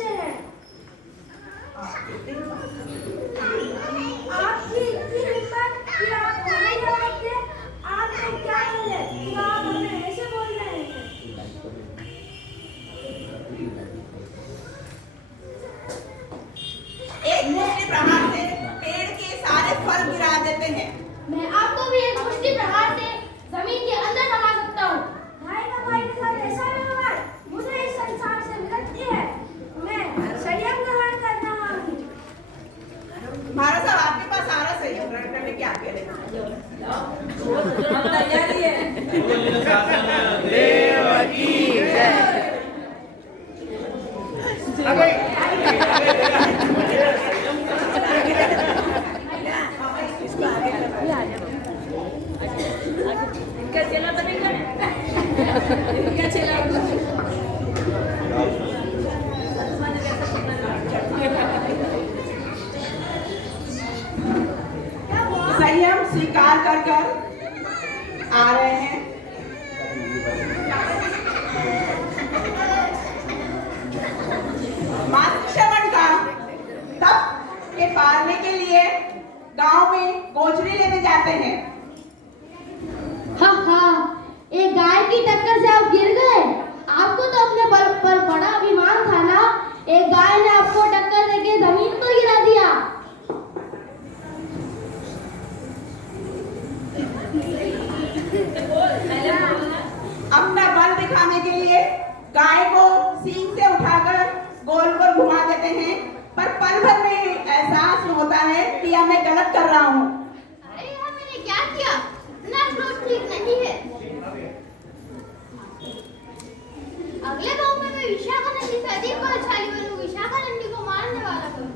कैसे हैं? आपकी इतनी हिम्मत कि आप हमें जवाब दें। आपने क्या बोले तो आप हमें ऐसे बोल रहे हैं? एक मुष्टि प्रहार से पेड़ के सारे फल गिरा देते हैं। मैं आपको भी एक मुष्टि प्रहार से जमीन के अंदर समा सकता हूँ। भाई का भाई के साथ ऐसा व्यवहार मुझे इस संसार से विरक्ति है। मैं संयम ग्रहण कर रहा हूँ। महाराज साहब, आपके पास सारा संयम ग्रहण करने की आज्ञा है। तैयारी है। देव की जय। इनका चेला बनेगा। इनका चेला संयम स्वीकार कर कर आ रहे हैं। मातृ श्रवण का तप के पालने के लिए गांव में गोचरी लेने जाते हैं। हाँ, एक गाय की टक्कर से आप गिर गए। आपको तो अपने बल पर बड़ा अभिमान था ना। एक गाय ने आपको टक्कर देके जमीन पर गिरा दिया। अपना बल दिखाने के लिए गाय को सींग से उठाकर गोल गोल घुमा देते हैं, पर पल भर में एहसास होता है कि अब मैं गलत कर रहा हूँ। अरे यार, मैंने क्या किया? इतना क्रोध ठीक नहीं है। अगले गांव में मैं विशाखा नंदी से अधिक बलशाली बनूं, विशाखा नंदी को मारने वाला बनूं।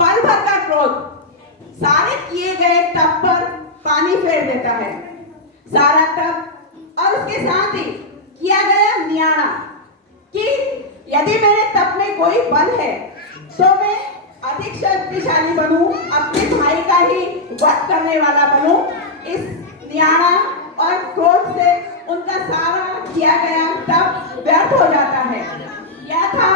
पल भर का क्रोध सारे किए गए तप पर पानी फेर देता है। सारा तप और उसके साथ ही किया गया न्याणा कि यदि मेरे तप में कोई बल है तो मैं अधिक शक्तिशाली बनूं, अपने भाई का ही वध करने वाला बनूं। इस न्याणा और क्रोध से उनका सारा किया गया तप व्यर्थ हो जाता है। यह था